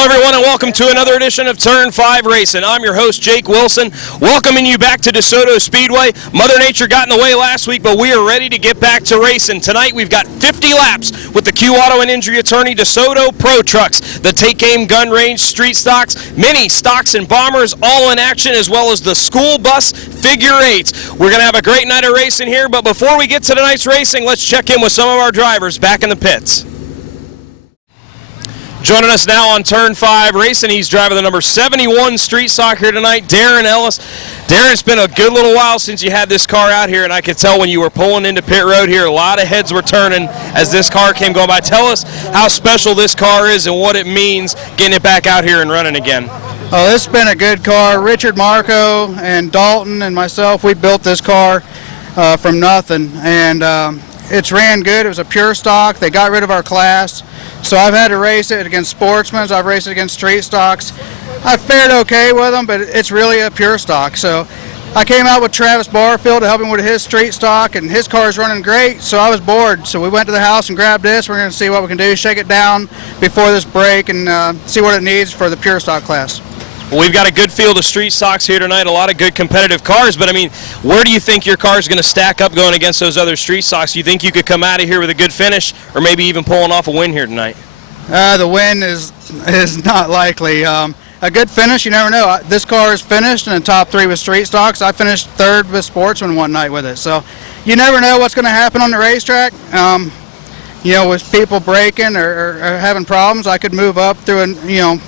Hello everyone and welcome to another edition of Turn 5 Racing. I'm your host Jake Wilson, welcoming you back to Desoto Speedway. Mother Nature got in the way last week, but we are ready to get back to racing. Tonight we've got 50 laps with the Q Auto and Injury Attorney Desoto Pro Trucks, the Take Aim Gun Range Street Stocks, Mini Stocks and Bombers all in action, as well as the school bus figure eights. We're going to have a great night of racing here, but before we get to tonight's racing, let's check in with some of our drivers back in the pits. Joining us now on Turn 5 Racing, he's driving the number 71 Street Stock here tonight, Darren Ellis. Darren, it's been a good little while since you had this car out here, and I could tell when you were pulling into pit road here, a lot of heads were turning as this car came going by. Tell us how special this car is and what it means getting it back out here and running again. Oh, this has been a good car. Richard Marco and Dalton and myself, we built this car from nothing, and it's ran good. It was a pure stock. They got rid of our class. So I've had to race it against sportsmen. I've raced it against street stocks. I've fared okay with them, but it's really a pure stock. So I came out with Travis Barfield to help him with his street stock, and his car's running great, so I was bored. So we went to the house and grabbed this. We're going to see what we can do, shake it down before this break, and see what it needs for the pure stock class. Well, we've got a good field of street stocks here tonight, a lot of good competitive cars, but I mean, where do you think your car is going to stack up going against those other street stocks? Do you think you could come out of here with a good finish, or maybe even pulling off a win here tonight? The win is not likely. A good finish, you never know. This car is finished in the top 3 with street stocks. I finished 3rd with sportsman one night with it, so you never know what's going to happen on the racetrack. You know, with people breaking or having problems, I could move up through, and you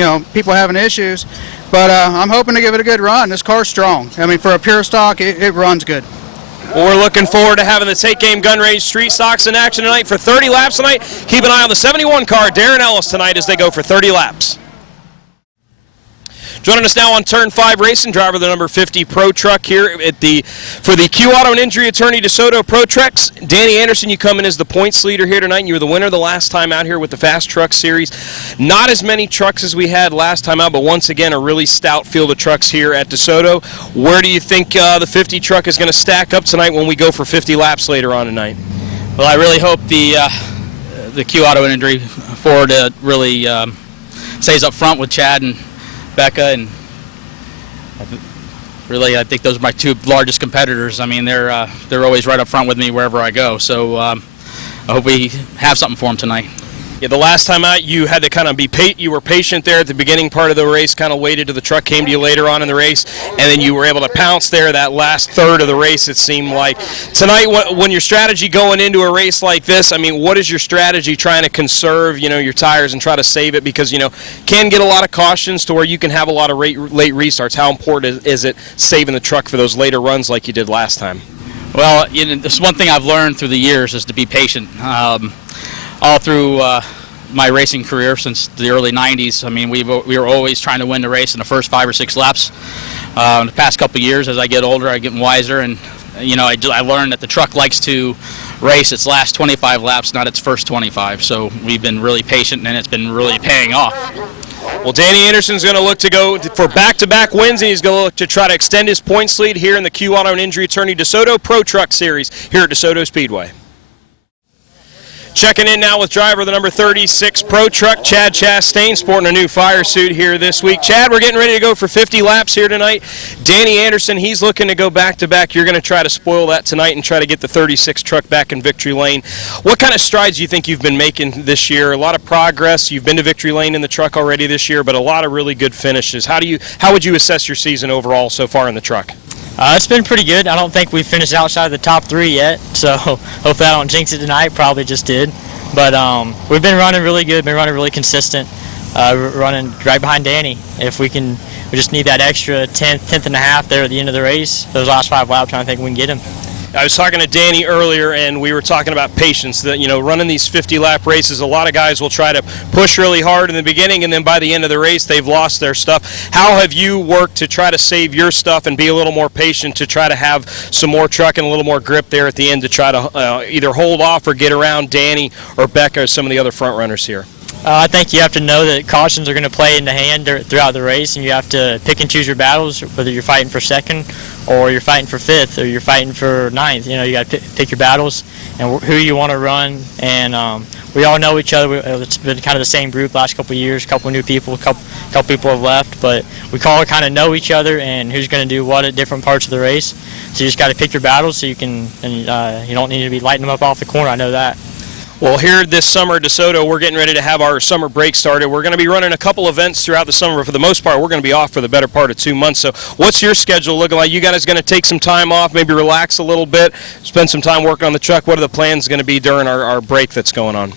know, people having issues. But I'm hoping to give it a good run. This car's strong. I mean, for a pure stock, it runs good. Well, we're looking forward to having the Take Aim Gun Range Street Stocks in action tonight for 30 laps tonight. Keep an eye on the 71 car, Darren Ellis, tonight as they go for 30 laps. Joining us now on Turn 5 Racing, driver of the number 50 Pro Truck here for the Q Auto and Injury Attorney Desoto Pro Trucks. Danny Anderson, you come in as the points leader here tonight, and you were the winner the last time out here with the Fast Truck Series. Not as many trucks as we had last time out, but once again a really stout field of trucks here at Desoto. Where do you think the 50 truck is going to stack up tonight when we go for 50 laps later on tonight? Well, I really hope the Q Auto and Injury Ford really stays up front with Chad and Becca, and really I think those are my 2 largest competitors. I mean, they're always right up front with me wherever I go, so I hope we have something for them tonight. Yeah, the last time out you had to kind of you were patient there at the beginning part of the race, kind of waited till the truck came to you later on in the race, and then you were able to pounce there that last third of the race, it seemed like. Tonight, when your strategy going into a race like this, I mean, what is your strategy trying to conserve, you know, your tires and try to save it? Because, you know, can get a lot of cautions to where you can have a lot of late restarts. How important is it saving the truck for those later runs like you did last time? Well, you know, this one thing I've learned through the years is to be patient. All through my racing career since the early 90s, I mean, we were always trying to win the race in the first 5 or 6 laps. In the past couple of years, as I get older, I get wiser, and you know, I learned that the truck likes to race its last 25 laps, not its first 25. So we've been really patient, and it's been really paying off. Well, Danny Anderson's going to look to go for back-to-back wins, and he's going to look to try to extend his points lead here in the Q Auto and Injury Attorney Desoto Pro Truck Series here at Desoto Speedway. Checking in now with driver of the number 36 Pro Truck, Chad Chastain, sporting a new fire suit here this week. Chad, we're getting ready to go for 50 laps here tonight. Danny Anderson, he's looking to go back-to-back. You're going to try to spoil that tonight and try to get the 36 truck back in victory lane. What kind of strides do you think you've been making this year? A lot of progress. You've been to victory lane in the truck already this year, but a lot of really good finishes. How would you assess your season overall so far in the truck? It's been pretty good. I don't think we've finished outside the top 3 yet, so hopefully I don't jinx it tonight. Probably just did. But we've been running really good, been running really consistent, running right behind Danny. If we just need that extra tenth and a half there at the end of the race. Those last 5 laps, I think we can get him. I was talking to Danny earlier, and we were talking about patience. That, you know, running these 50-lap races, a lot of guys will try to push really hard in the beginning, and then by the end of the race, they've lost their stuff. How have you worked to try to save your stuff and be a little more patient to try to have some more truck and a little more grip there at the end to try to either hold off or get around Danny or Becca or some of the other front runners here? I think you have to know that cautions are going to play in the hand throughout the race, and you have to pick and choose your battles, whether you're fighting for second or you're fighting for fifth or you're fighting for ninth. You know, you got to pick your battles and who you want to run. And we all know each other. It's been kind of the same group last couple of years, a couple of new people, a couple people have left, but we all kind of know each other and who's going to do what at different parts of the race. So you just got to pick your battles so you can, and you don't need to be lighting them up off the corner. I know that. Well, here this summer at DeSoto, we're getting ready to have our summer break started. We're going to be running a couple events throughout the summer. For the most part, we're going to be off for the better part of 2 months. So what's your schedule looking like? You guys going to take some time off, maybe relax a little bit, spend some time working on the truck? What are the plans going to be during our break that's going on?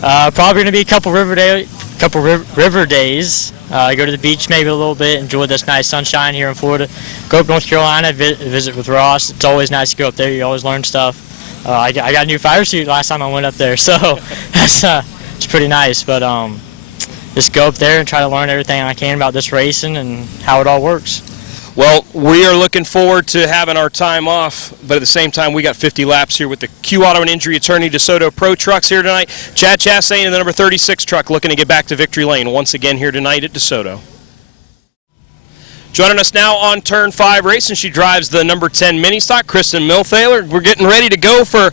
Probably going to be a couple river days. Go to the beach maybe a little bit, enjoy this nice sunshine here in Florida. Go up North Carolina, visit with Ross. It's always nice to go up there. You always learn stuff. I got a new fire suit last time I went up there, so it's pretty nice. But just go up there and try to learn everything I can about this racing and how it all works. Well, we are looking forward to having our time off, but at the same time, we got 50 laps here with the Q Auto and Injury Attorney DeSoto Pro Trucks here tonight. Chad Chastain in the number 36 truck looking to get back to victory lane once again here tonight at DeSoto. Joining us now on Turn 5 racing, she drives the number 10 mini stock, Kristen Milthaler. We're getting ready to go for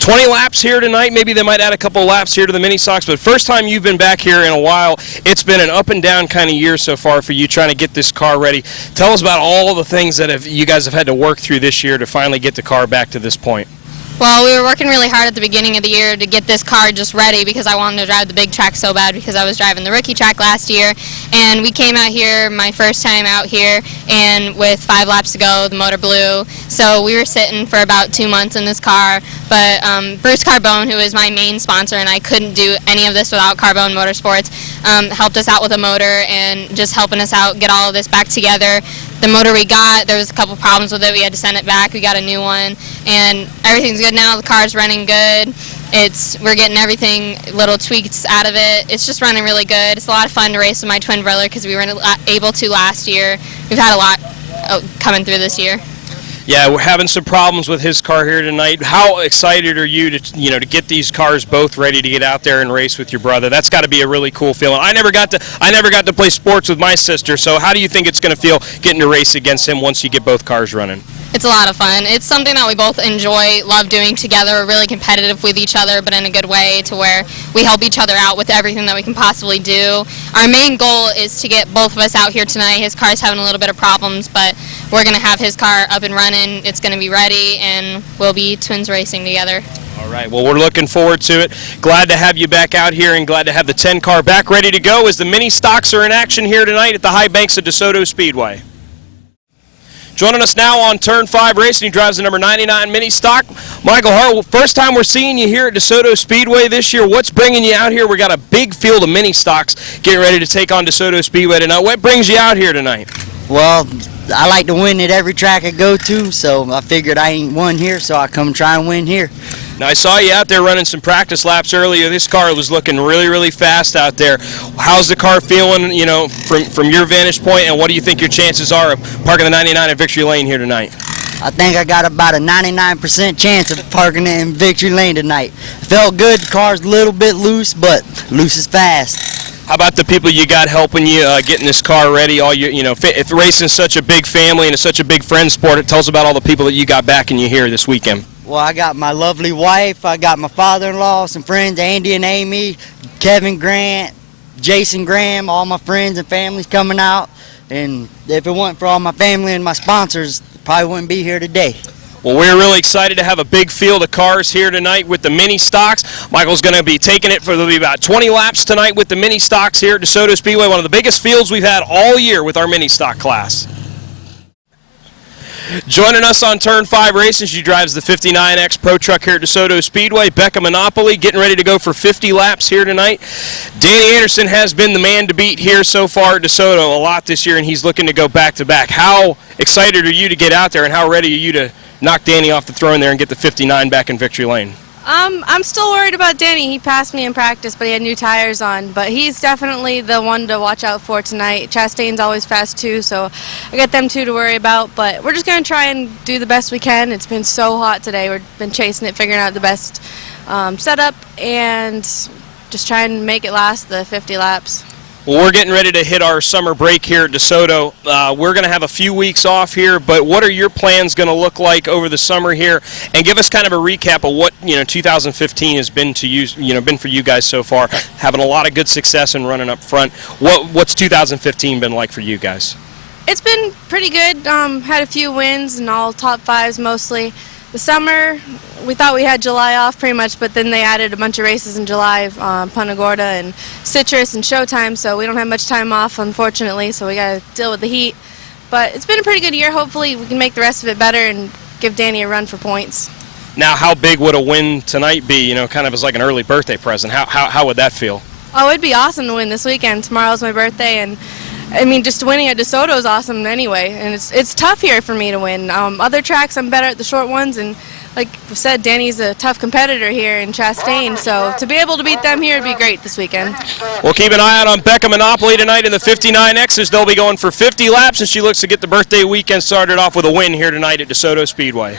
20 laps here tonight. Maybe they might add a couple laps here to the mini stocks, but first time you've been back here in a while. It's been an up and down kind of year so far for you trying to get this car ready. Tell us about all the things that you guys have had to work through this year to finally get the car back to this point. Well, we were working really hard at the beginning of the year to get this car just ready because I wanted to drive the big track so bad because I was driving the rookie track last year. And we came out here, my first time out here, and with 5 laps to go, the motor blew. So we were sitting for about 2 months in this car. But Bruce Carbone, who is my main sponsor, and I couldn't do any of this without Carbone Motorsports, helped us out with a motor and just helping us out get all of this back together. The motor we got, there was a couple problems with it. We had to send it back. We got a new one, and everything's good now. The car's running good. We're getting everything, little tweaks out of it. It's just running really good. It's a lot of fun to race with my twin brother because we weren't able to last year. We've had a lot coming through this year. Yeah, we're having some problems with his car here tonight. How excited are you to get these cars both ready to get out there and race with your brother? That's got to be a really cool feeling. I never got to play sports with my sister. So how do you think it's going to feel getting to race against him once you get both cars running? It's a lot of fun. It's something that we both enjoy, love doing together. We're really competitive with each other, but in a good way to where we help each other out with everything that we can possibly do. Our main goal is to get both of us out here tonight. His car's having a little bit of problems, but we're going to have his car up and running. It's going to be ready, and we'll be twins racing together. All right, well, we're looking forward to it. Glad to have you back out here and glad to have the 10 car back ready to go as the mini stocks are in action here tonight at the high banks of DeSoto Speedway. Joining us now on Turn 5 Racing, he drives the number 99 mini stock. Michael Hart, first time we're seeing you here at DeSoto Speedway this year. What's bringing you out here? We got a big field of mini stocks getting ready to take on DeSoto Speedway tonight. What brings you out here tonight? Well, I like to win at every track I go to, so I figured I ain't won here, so I come try and win here. Now, I saw you out there running some practice laps earlier. This car was looking really, really fast out there. How's the car feeling, from your vantage point, and what do you think your chances are of parking the 99 at Victory Lane here tonight? I think I got about a 99% chance of parking it in Victory Lane tonight. Felt good. The car's a little bit loose, but loose is fast. How about the people you got helping you getting this car ready? If racing's such a big family and it's such a big friend sport, it tells about all the people that you got backing you here this weekend. Well, I got my lovely wife, I got my father-in-law, some friends, Andy and Amy, Kevin Grant, Jason Graham, all my friends and families coming out. And if it weren't for all my family and my sponsors, I probably wouldn't be here today. Well, we're really excited to have a big field of cars here tonight with the mini stocks. Michael's going to be taking it there'll be about 20 laps tonight with the mini stocks here at DeSoto Speedway, one of the biggest fields we've had all year with our mini stock class. Joining us on Turn 5 Racing, she drives the 59X Pro Truck here at DeSoto Speedway. Becca Monopoly getting ready to go for 50 laps here tonight. Danny Anderson has been the man to beat here so far at DeSoto a lot this year, and he's looking to go back-to-back. How excited are you to get out there, and how ready are you to knock Danny off the throne there and get the 59 back in victory lane? I'm still worried about Danny. He passed me in practice, but he had new tires on. But he's definitely the one to watch out for tonight. Chastain's always fast too, so I got them two to worry about. But we're just going to try and do the best we can. It's been so hot today. We've been chasing it, figuring out the best setup, and just try and make it last the 50 laps. Well, we're getting ready to hit our summer break here at Desoto. We're going to have a few weeks off here, but what are your plans going to look like over the summer here? And give us kind of a recap of what 2015 has been to you, been for you guys so far. Having a lot of good success and running up front. What's 2015 been like for you guys? It's been pretty good. Had a few wins and all top fives mostly. The summer, we thought we had July off pretty much, but then they added a bunch of races in July, Punta Gorda and Citrus and Showtime, so we don't have much time off, unfortunately, so we got to deal with the heat. But it's been a pretty good year. Hopefully we can make the rest of it better and give Danny a run for points. Now, how big would a win tonight be, kind of as like an early birthday present? How would that feel? Oh, it'd be awesome to win this weekend. Tomorrow's my birthday, and I mean, just winning at Desoto is awesome anyway, and it's tough here for me to win. Other tracks, I'm better at the short ones, and like I said, Danny's a tough competitor here in Chastain, so to be able to beat them here would be great this weekend. We'll keep an eye out on Becca Monopoly tonight in the 59Xs. They'll be going for 50 laps, and she looks to get the birthday weekend started off with a win here tonight at Desoto Speedway.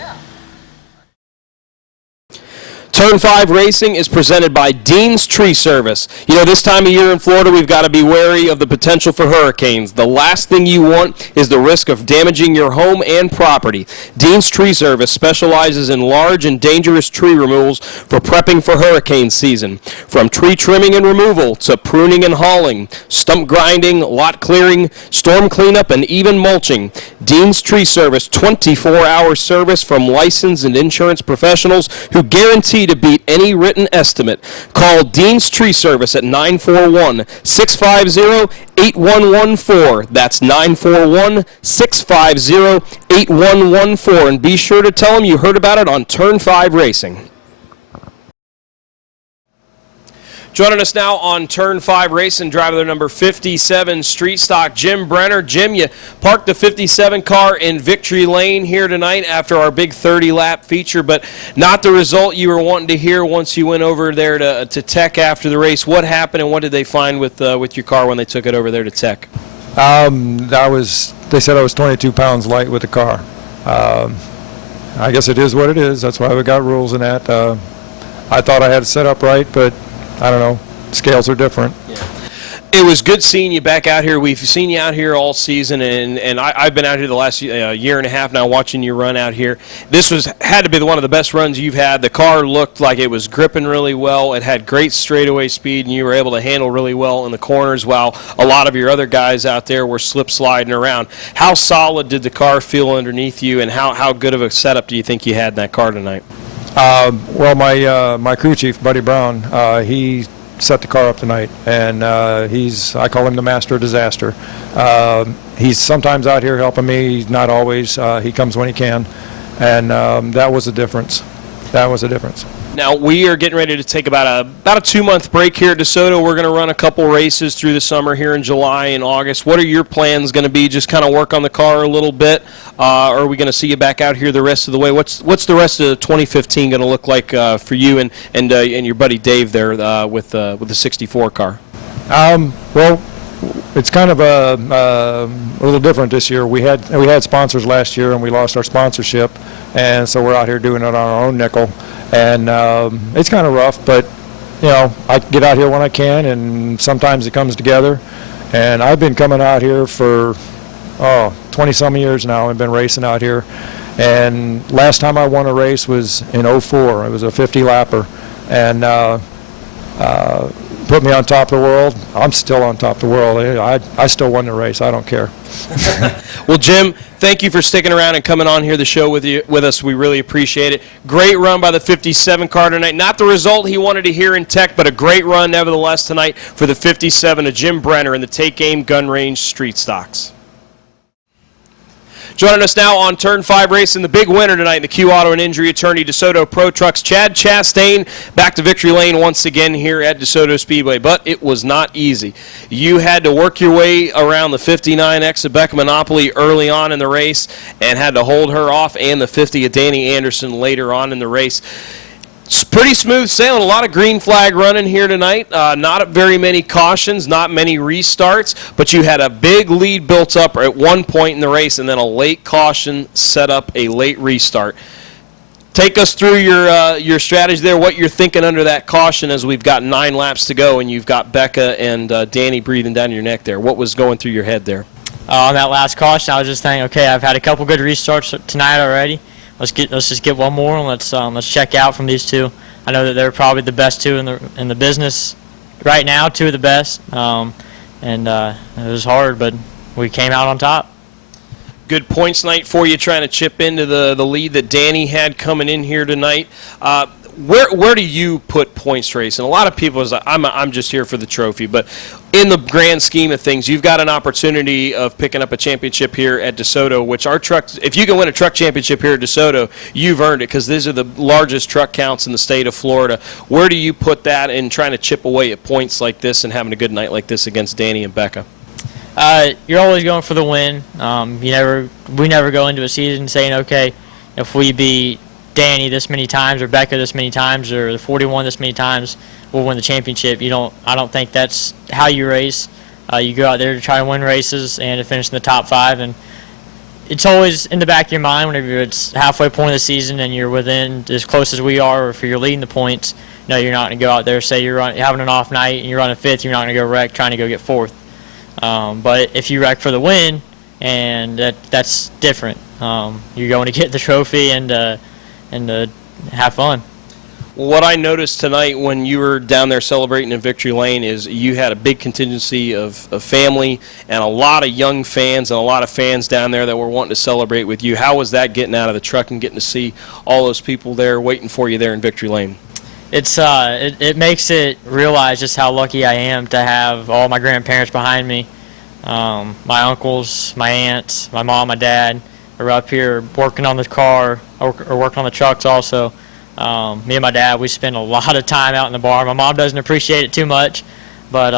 Turn 5 Racing is presented by Dean's Tree Service. This time of year in Florida, we've got to be wary of the potential for hurricanes. The last thing you want is the risk of damaging your home and property. Dean's Tree Service specializes in large and dangerous tree removals for prepping for hurricane season. From tree trimming and removal to pruning and hauling, stump grinding, lot clearing, storm cleanup, and even mulching. Dean's Tree Service, 24-hour service from licensed and insurance professionals who guarantee to beat any written estimate. Call Dean's Tree Service at 941-650-8114. That's 941-650-8114. And be sure to tell them you heard about it on Turn 5 Racing. Joining us now on Turn 5 Racing, driver number 57, Street Stock, Jim Brenner. Jim, you parked the 57 car in Victory Lane here tonight after our big 30-lap feature, but not the result you were wanting to hear once you went over there to Tech after the race. What happened, and what did they find with your car when they took it over there to Tech? They said I was 22 pounds light with the car. I guess it is what it is. That's why we got rules in that. I thought I had it set up right, but I don't know. Scales are different. Yeah. It was good seeing you back out here. We've seen you out here all season, and I've been out here the last year and a half now watching you run out here. This had to be one of the best runs you've had. The car looked like it was gripping really well. It had great straightaway speed, and you were able to handle really well in the corners while a lot of your other guys out there were slip sliding around. How solid did the car feel underneath you, and how good of a setup do you think you had in that car tonight? Well, my crew chief, Buddy Brown, he set the car up tonight, and I call him the master of disaster. He's sometimes out here helping me. He's not always. He comes when he can, and that was a difference. That was a difference. Now, we are getting ready to take about a 2-month break here at Desoto. We're going to run a couple races through the summer here in July and August. What are your plans going to be? Just kind of work on the car a little bit? Or are we going to see you back out here the rest of the way? What's the rest of 2015 going to look like for you and your buddy Dave there with the 64 car? Well, it's kind of a little different this year. We had sponsors last year, and we lost our sponsorship, and so we're out here doing it on our own nickel. And it's kind of rough, but I get out here when I can, and sometimes it comes together. And I've been coming out here for 20-some years now. I've been racing out here, and last time I won a race was in '04. It was a 50-lapper, and put me on top of the world. I'm still on top of the world. I still won the race. I don't care. Well, Jim, thank you for sticking around and coming on here the show with us. We really appreciate it. Great run by the 57 car tonight. Not the result he wanted to hear in Tech, but a great run nevertheless tonight for the 57 of Jim Brenner in the Take Aim Gun Range Street Stocks. Joining us now on Turn 5 Racing, the big winner tonight, the Q Auto and Injury Attorney, Desoto Pro Trucks, Chad Chastain, back to Victory Lane once again here at Desoto Speedway. But it was not easy. You had to work your way around the 59X of Becca Monopoly early on in the race and had to hold her off, and the 50 of Danny Anderson later on in the race. It's pretty smooth sailing. A lot of green flag running here tonight. Not very many cautions, not many restarts, but you had a big lead built up at one point in the race, and then a late caution set up a late restart. Take us through your strategy there, what you're thinking under that caution as we've got 9 laps to go and you've got Becca and Danny breathing down your neck there. What was going through your head there? On that last caution, I was just thinking, okay, I've had a couple good restarts tonight already. Let's just get one more and let's check out from these two. I know that they're probably the best two in the business right now, 2 of the best. It was hard, but we came out on top. Good points night for you, trying to chip into the lead that Danny had coming in here tonight. Where do you put points racing? A lot of people is I'm just here for the trophy, but in the grand scheme of things, you've got an opportunity of picking up a championship here at DeSoto, which our trucks, if you can win a truck championship here at DeSoto, you've earned it because these are the largest truck counts in the state of Florida. Where do you put that in trying to chip away at points like this and having a good night like this against Danny and Becca? You're always going for the win. We never go into a season saying, okay, if we beat Danny this many times or Becca this many times or the 41 this many times, we'll win the championship. I don't think that's how you race. You go out there to try to win races and to finish in the top 5, and it's always in the back of your mind whenever it's halfway point of the season and you're within as close as we are, or if you're leading the points. No, you're not going to go out there, say you're having an off night and you're running 5th, you're not going to go wreck trying to go get 4th. But if you wreck for the win, and that's different. You're going to get the trophy and have fun. What I noticed tonight when you were down there celebrating in Victory Lane is you had a big contingency of family and a lot of young fans and a lot of fans down there that were wanting to celebrate with you. How was that getting out of the truck and getting to see all those people there waiting for you there in Victory Lane? It makes it realize just how lucky I am to have all my grandparents behind me. My uncles, my aunts, my mom, my dad are up here working on the car or working on the trucks also. Me and my dad, we spend a lot of time out in the bar. My mom doesn't appreciate it too much, but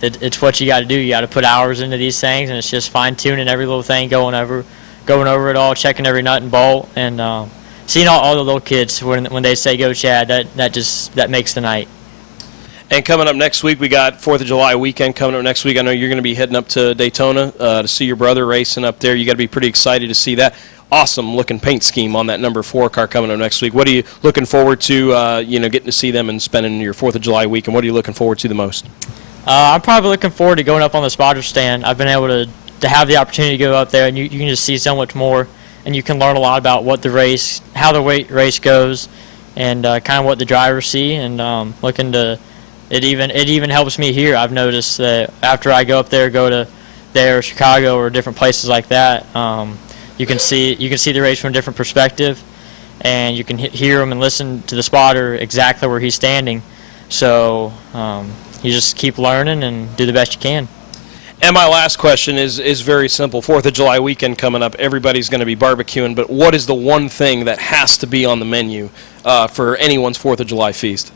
it's what you got to do. You got to put hours into these things, and it's just fine-tuning every little thing, going over it all, checking every nut and bolt, and seeing all the little kids when they say "Go Chad," that makes the night. And coming up next week, we got 4th of July weekend coming up next week. I know you're going to be heading up to Daytona to see your brother racing up there. You got to be pretty excited to see that. Awesome looking paint scheme on that number 4 car coming up next week. What are you looking forward to, getting to see them and spending your 4th of July week, and what are you looking forward to the most? I'm probably looking forward to going up on the spotter stand. I've been able to have the opportunity to go up there, and you can just see so much more, and you can learn a lot about what the race, how the race goes, and kind of what the drivers see, and looking to it even helps me here. I've noticed that after I go up there, go to there, Chicago, or different places like that, you can see the race from a different perspective, and you can hear him and listen to the spotter exactly where he's standing. So you just keep learning and do the best you can. And my last question is very simple. 4th of July weekend coming up. Everybody's going to be barbecuing, but what is the one thing that has to be on the menu for anyone's 4th of July feast?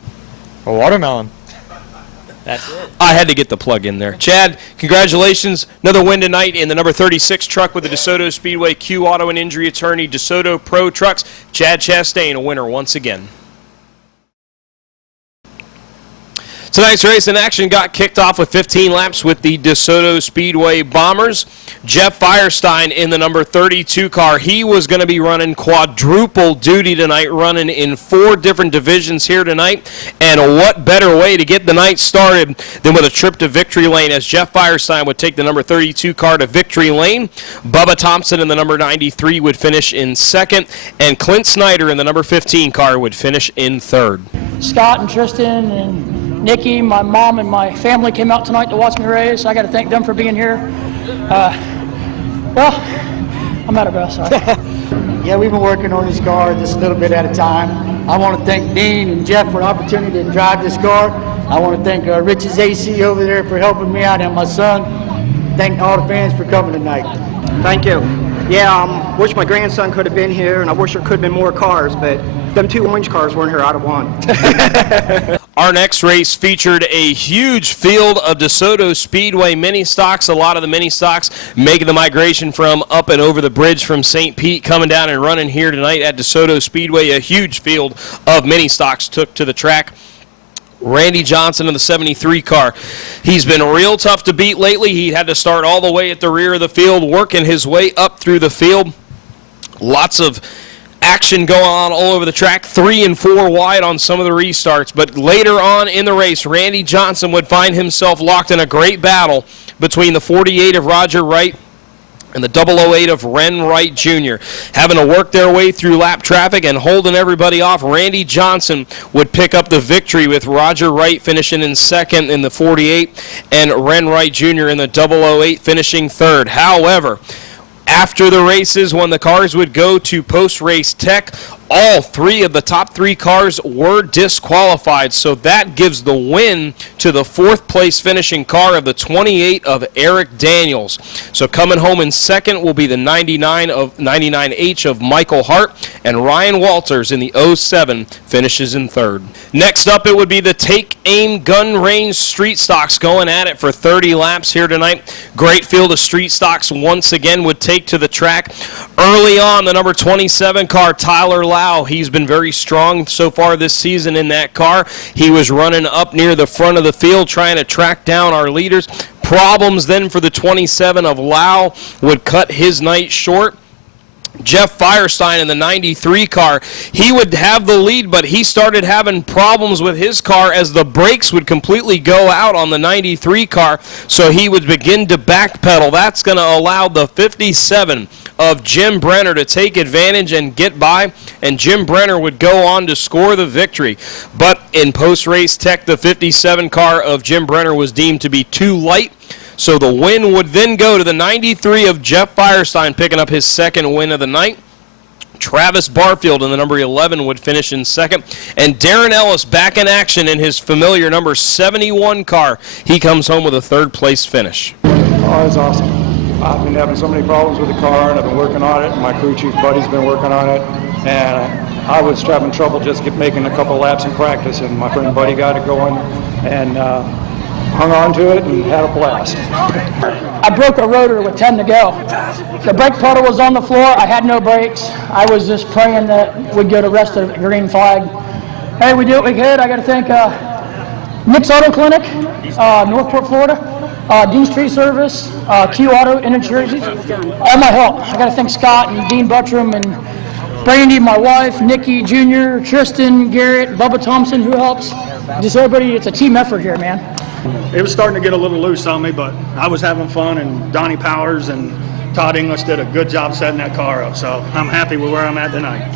A watermelon. That's it. I had to get the plug in there. Chad, congratulations. Another win tonight in the number 36 truck with the Desoto Speedway Q Auto and Injury Attorney, Desoto Pro Trucks. Chad Chastain, a winner once again. Tonight's race in action got kicked off with 15 laps with the DeSoto Speedway Bombers. Jeff Firestein in the number 32 car. He was going to be running quadruple duty tonight, running in 4 different divisions here tonight. And what better way to get the night started than with a trip to Victory Lane, as Jeff Firestein would take the number 32 car to Victory Lane. Bubba Thompson in the number 93 would finish in 2nd. And Clint Snyder in the number 15 car would finish in 3rd. Scott and Tristan and Nikki, my mom and my family came out tonight to watch me race. I got to thank them for being here. Well, I'm out of breath, sorry. Yeah, we've been working on this car just a little bit at a time. I want to thank Dean and Jeff for the opportunity to drive this car. I want to thank Rich's AC over there for helping me out, and my son. Thank all the fans for coming tonight. Thank you. Yeah, wish my grandson could have been here, and I wish there could have been more cars, but them 2 orange cars weren't here. I'd have won. Our next race featured a huge field of DeSoto Speedway mini stocks. A lot of the mini stocks making the migration from up and over the bridge from St. Pete, coming down and running here tonight at DeSoto Speedway. A huge field of mini stocks took to the track. Randy Johnson in the 73 car. He's been real tough to beat lately. He had to start all the way at the rear of the field, working his way up through the field. Lots of action going on all over the track, 3 and 4 wide on some of the restarts. But later on in the race, Randy Johnson would find himself locked in a great battle between the 48 of Roger Wright and the 008 of Ren Wright Jr. Having to work their way through lap traffic and holding everybody off, Randy Johnson would pick up the victory with Roger Wright finishing in second in the 48 and Ren Wright Jr. in the 008 finishing third. However, after the races, when the cars would go to post-race tech, all 3 of the top 3 cars were disqualified, so that gives the win to the 4th place finishing car of the 28 of Eric Daniels. So coming home in second will be the 99H of Michael Hart, and Ryan Walters in the 07 finishes in third. Next up, it would be the Take Aim Gun Range Street Stocks going at it for 30 laps here tonight. Great field of street stocks once again would take to the track. Early on, the number 27 car, Tyler Lau. He's been very strong so far this season in that car. He was running up near the front of the field trying to track down our leaders. Problems then for the 27 of Lau would cut his night short. Jeff Firestein in the 93 car, he would have the lead, but he started having problems with his car as the brakes would completely go out on the 93 car, so he would begin to backpedal. That's going to allow the 57 of Jim Brenner to take advantage and get by, and Jim Brenner would go on to score the victory. But in post-race tech, the 57 car of Jim Brenner was deemed to be too light, so the win would then go to the 93 of Jeff Firestein, picking up his second win of the night. Travis Barfield in the number 11 would finish in second. And Darren Ellis back in action in his familiar number 71 car. He comes home with a third-place finish. Oh, it's awesome. I've been having so many problems with the car, and I've been working on it, and my crew chief buddy's been working on it. And I was having trouble just making a couple laps in practice, and my friend Buddy got it going, and hung on to it and had a blast. I broke a rotor with 10 to go. The brake pedal was on the floor. I had no brakes. I was just praying that we'd get arrested at the green flag. Hey, we did what we could. I got to thank Nick's Auto Clinic, Northport, Florida, Dean Street Service, Q Auto in New Jersey. All my help. I got to thank Scott and Dean Buttram and Brandy, my wife, Nikki Jr., Tristan, Garrett, Bubba Thompson, who helps. Just everybody, it's a team effort here, man. It was starting to get a little loose on me, but I was having fun, and Donnie Powers and Todd English did a good job setting that car up, so I'm happy with where I'm at tonight.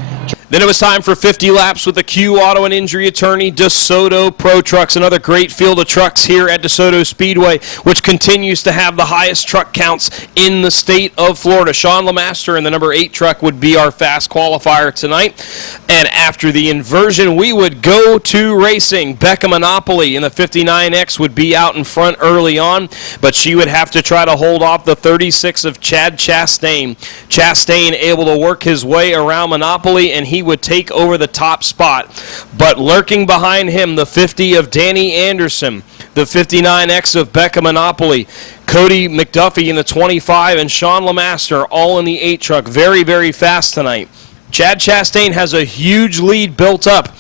Then it was time for 50 laps with the Q Auto and Injury Attorney, Desoto Pro Trucks. Another great field of trucks here at Desoto Speedway, which continues to have the highest truck counts in the state of Florida. Sean LeMaster in the number 8 truck would be our fast qualifier tonight. And after the inversion, we would go to racing. Becca Monopoly in the 59X would be out in front early on, but she would have to try to hold off the 36 of Chad Chastain. Chastain able to work his way around Monopoly, and he would take over the top spot. But lurking behind him, the 50 of Danny Anderson, the 59X of Becca Monopoly, Cody McDuffie in the 25, and Sean LeMaster all in the 8 truck. Very, very fast tonight. Chad Chastain has a huge lead built up.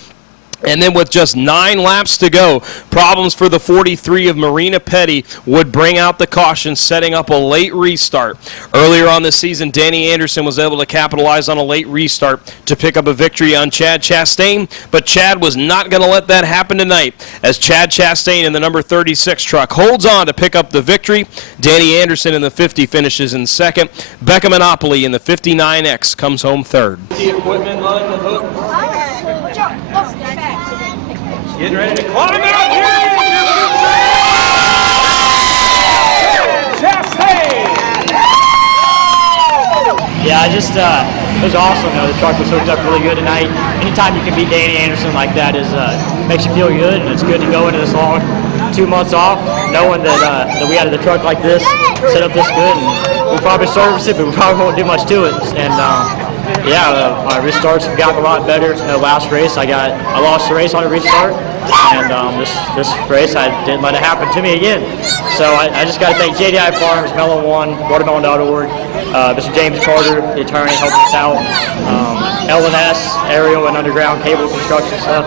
And then with just 9 laps to go, problems for the 43 of Marina Petty would bring out the caution, setting up a late restart. Earlier on this season, Danny Anderson was able to capitalize on a late restart to pick up a victory on Chad Chastain, but Chad was not going to let that happen tonight, as Chad Chastain in the number 36 truck holds on to pick up the victory. Danny Anderson in the 50 finishes in second. Becca Monopoly in the 59X comes home third. The equipment on the hook. Getting ready to climb out here. Yeah, it was awesome. The truck was hooked up really good tonight. Anytime you can beat Danny Anderson like that makes you feel good, and it's good to go into this long 2 months off, knowing that we had the truck like this, set up this good, and we'll probably service it, but we probably won't do much to it. And my restarts have gotten a lot better. Last race, I lost the race on a restart, and this race I didn't let it happen to me again. So I just got to thank JDI Farms, Melon One, Watermelon.org, Mr. James Carter, the attorney, helping us out, L&S, aerial and underground cable construction stuff.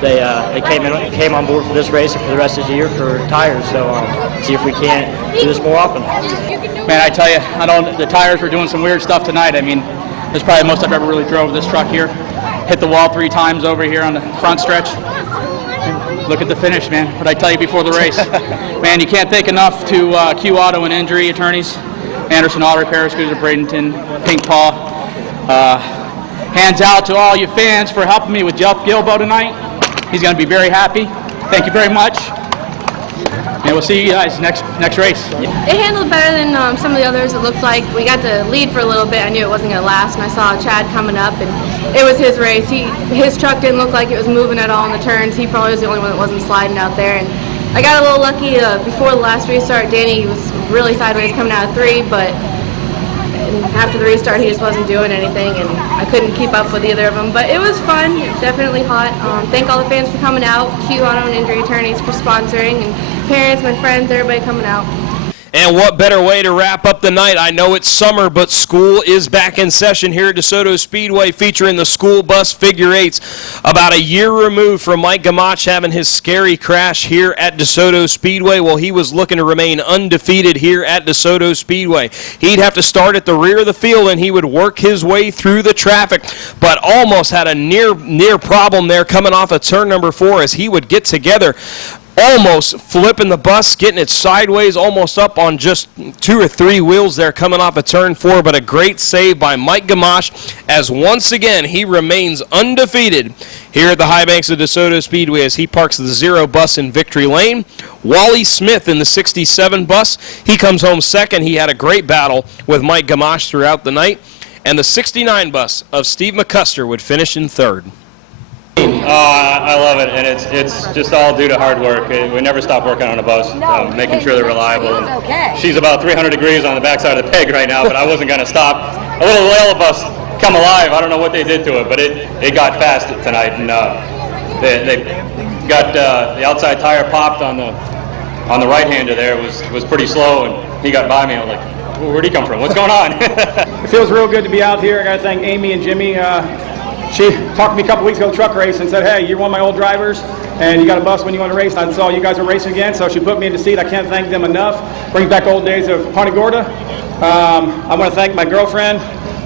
They came on board for this race and for the rest of the year for tires. So see if we can't do this more often. Man, I tell you, the tires were doing some weird stuff tonight. I mean, It's probably the most I've ever really drove this truck here. Hit the wall 3 times over here on the front stretch. Look at the finish, man. What I tell you before the race. Man, you can't thank enough to Q Auto and Injury Attorneys, Anderson Auto Repair, Scooter Bradenton, Pink Paw. Hands out to all you fans for helping me with Jeff Gilbo tonight. He's going to be very happy. Thank you very much. And we'll see you guys next race. It handled better than some of the others. It looked like we got to lead for a little bit. I knew it wasn't going to last, and I saw Chad coming up, and it was his race. His truck didn't look like it was moving at all in the turns. He probably was the only one that wasn't sliding out there. And I got a little lucky before the last restart. Danny was really sideways coming out of 3, but after the restart, he just wasn't doing anything, and I couldn't keep up with either of them. But it was fun. It was definitely hot. Thank all the fans for coming out. Q Auto and Injury Attorneys for sponsoring, and parents, my friends, everybody coming out. And what better way to wrap up the night? I know it's summer, but school is back in session here at Desoto Speedway, featuring the school bus figure eights. About a year removed from Mike Gamach having his scary crash here at Desoto Speedway, well, he was looking to remain undefeated here at Desoto Speedway. He'd have to start at the rear of the field, and he would work his way through the traffic, but almost had a near problem there coming off of turn number 4 as he would get together, almost flipping the bus, getting it sideways, almost up on just 2 or 3 wheels there coming off of turn 4, but a great save by Mike Gamach as once again he remains undefeated here at the high banks of DeSoto Speedway as he parks the 0 bus in victory lane. Wally Smith in the 67 bus, he comes home second. He had a great battle with Mike Gamach throughout the night, and the 69 bus of Steve McCusker would finish in third. I love it, and it's just all due to hard work. We never stop working on a bus, making sure they're reliable. And she's about 300 degrees on the backside of the peg right now, but I wasn't going to stop. A little Layla bus come alive. I don't know what they did to it, but it got fast tonight, and they got the outside tire popped on the right-hander there. It was pretty slow, and he got by me. I was like, where'd he come from? What's going on? It feels real good to be out here. I got to thank Amy and Jimmy. She talked to me a couple weeks ago at the truck race and said, hey, you're one of my old drivers, and you got a bus when you want to race. And I saw you guys are racing again, so she put me in the seat. I can't thank them enough. Brings back old days of Punta Gorda. I want to thank my girlfriend,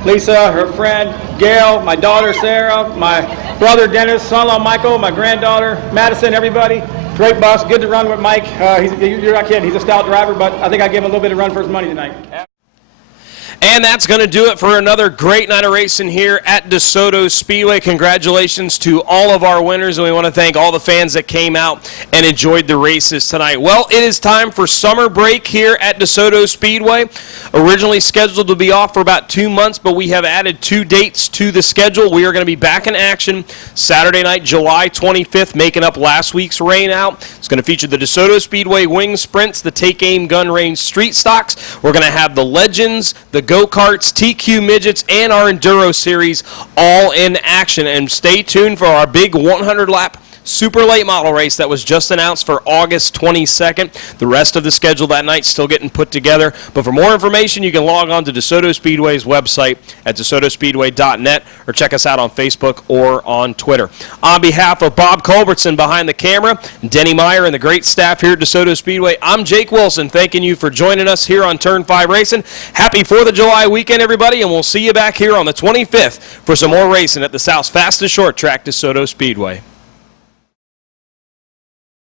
Lisa, her friend, Gail, my daughter, Sarah, my brother, Dennis, son-in-law, Michael, my granddaughter, Madison, everybody. Great bus, good to run with Mike. You're not kidding, he's a stout driver, but I think I gave him a little bit of run for his money tonight. And that's going to do it for another great night of racing here at DeSoto Speedway. Congratulations to all of our winners, and we want to thank all the fans that came out and enjoyed the races tonight. Well, it is time for summer break here at DeSoto Speedway. Originally scheduled to be off for about 2 months, but we have added 2 dates to the schedule. We are going to be back in action Saturday night, July 25th, making up last week's rain out. It's going to feature the DeSoto Speedway Wing Sprints, the Take Aim Gun Range Street Stocks. We're going to have the Legends, the go-karts, TQ midgets, and our Enduro Series all in action. And stay tuned for our big 100-lap super late model race that was just announced for August 22nd. The rest of the schedule that night still getting put together. But for more information, you can log on to DeSoto Speedway's website at DeSotoSpeedway.net or check us out on Facebook or on Twitter. On behalf of Bob Culbertson behind the camera, Denny Meyer, and the great staff here at DeSoto Speedway, I'm Jake Wilson, thanking you for joining us here on Turn 5 Racing. Happy 4th of July weekend, everybody, and we'll see you back here on the 25th for some more racing at the South's fastest short track, DeSoto Speedway.